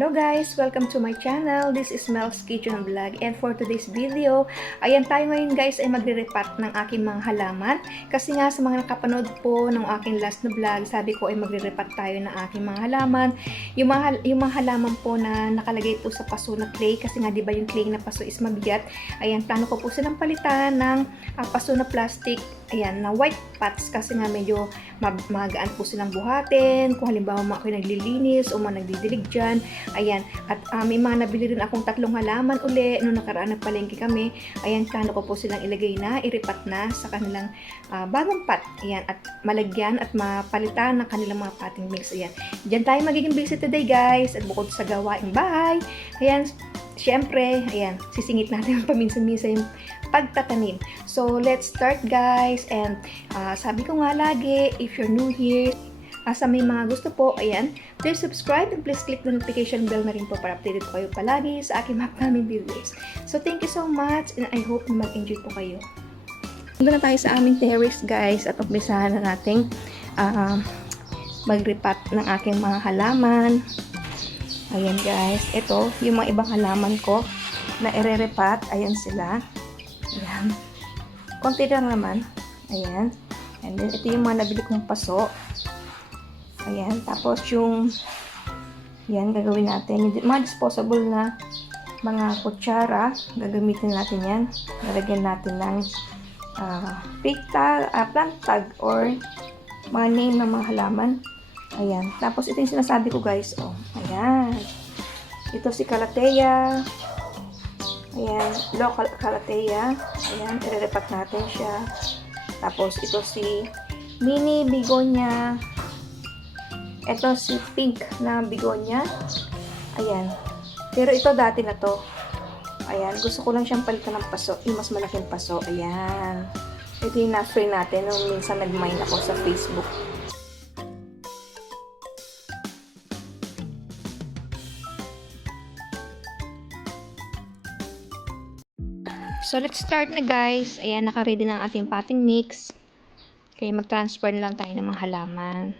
Hello guys! Welcome to my channel. This is Mel's Kitchen Vlog, and for today's video, ayan tayo ngayon guys ay magre-repat ng aking mga halaman. Kasi nga sa mga nakapanood po ng aking last na vlog, sabi ko ay magre-repat tayo ng aking mga halaman. Yung mga halaman po na nakalagay po sa paso na clay, kasi nga di ba yung clay na paso is mabigat. Ayan, plano ko po silang palitan ng paso na plastic, ayan, na white pots, kasi nga medyo magaan po silang buhatin. Kung halimbawa ako naglilinis o nagdidilig dyan, ayan, at may mga nabili rin akong 3 halaman uli nung nakaraan nagpalengke kami. Ayan, plano ko po silang ilagay na, iripat na sa kanilang bagong pot. Ayan, at malagyan at mapalitan ng kanilang mga potting mix. Ayan, dyan tayo magiging busy today guys. At bukod sa gawaing bahay, ayan, syempre, ayan, sisingit natin paminsan-minsan yung pagtatanim. So, let's start guys. And sabi ko nga lagi, if you're new here, sa may mga gusto po, ayan, please subscribe and please click the notification bell na rin po para updated po kayo palagi sa aking mga upcoming videos. So, thank you so much and I hope na mag-enjoy po kayo. Punta na tayo sa aming terrace guys at umpisahan na nating mag-repat ng aking mga halaman. Ayan guys, ito yung mga ibang halaman ko na ire-repat. Ayan sila. Ayan. Konti lang naman. Ayan. And then, ito yung mga nabili kong paso. Ayan. Tapos, yung yan, gagawin natin. Yung mga disposable na mga kutsara. Gagamitin natin yan. Lalagyan natin ng fake tag, plant tag, or mga name ng mga halaman. Ayan. Tapos, ito yung sinasabi ko guys. Oh, ayan. Ito si Calathea. Ayan. Local Calathea. Ayan. Irerepat natin siya. Tapos, ito si mini begonia. Ito si pink na begonia. Ayan. Pero ito dati na to. Ayan. Gusto ko lang siyang palitan ng paso. Yung mas malaking paso. Ayan. Ito yung na-free natin nung minsan nag-mine ako sa Facebook. So, let's start na guys. Ayan, naka-ready na ang ating potting mix. Kaya mag-transfer na lang tayo ng mga halaman.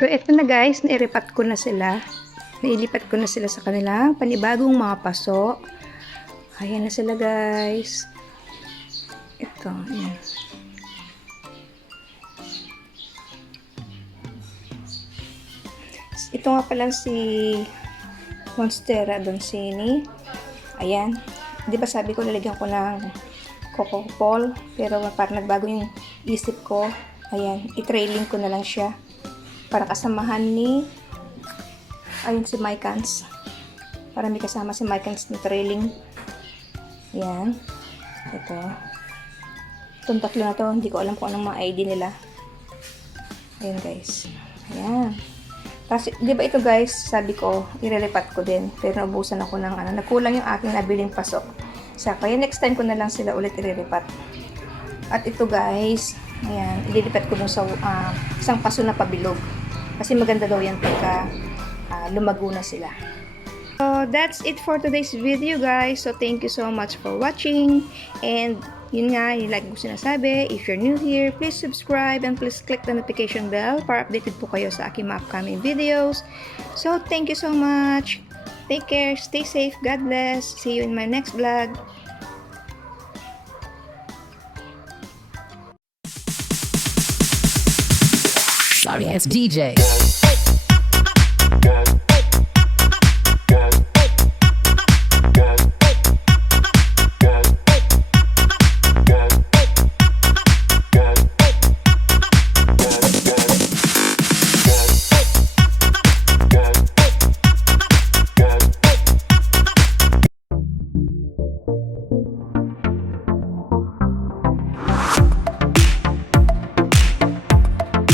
So, eto na guys, nairipat ko na sila. Nailipat ko na sila sa kanilang panibagong mga paso. Ayan na sila guys. Ito, ayan. Ito nga pala si Monstera Doncini. Ayan. Di ba sabi ko lalagyan ko ng Coco Pol, pero parang nagbago yung isip ko. Ayan, i-trailing ko na lang siya para kasamahan ni ayun si Mycans, para may kasama si Mycans na trailing. Ayan, itong tatlo na to, hindi ko alam kung anong mga ID nila. Ayan guys, ayan. Kasi di ba ito guys, sabi ko irelipat ko din, pero naubusan ako ng nagkulang yung aking nabiling pasok. Kaya next time ko na lang sila ulit irelipat. At ito guys, ayan, ililipat ko dun sa isang paso na pabilog. Kasi maganda daw yan pagka lumago na sila. So, that's it for today's video guys. So, thank you so much for watching. And, yun nga, yung like ko sinasabi. If you're new here, please subscribe and please click the notification bell para updated po kayo sa aking mga upcoming videos. So, thank you so much. Take care, stay safe, God bless. See you in my next vlog. Sorry, it's DJ.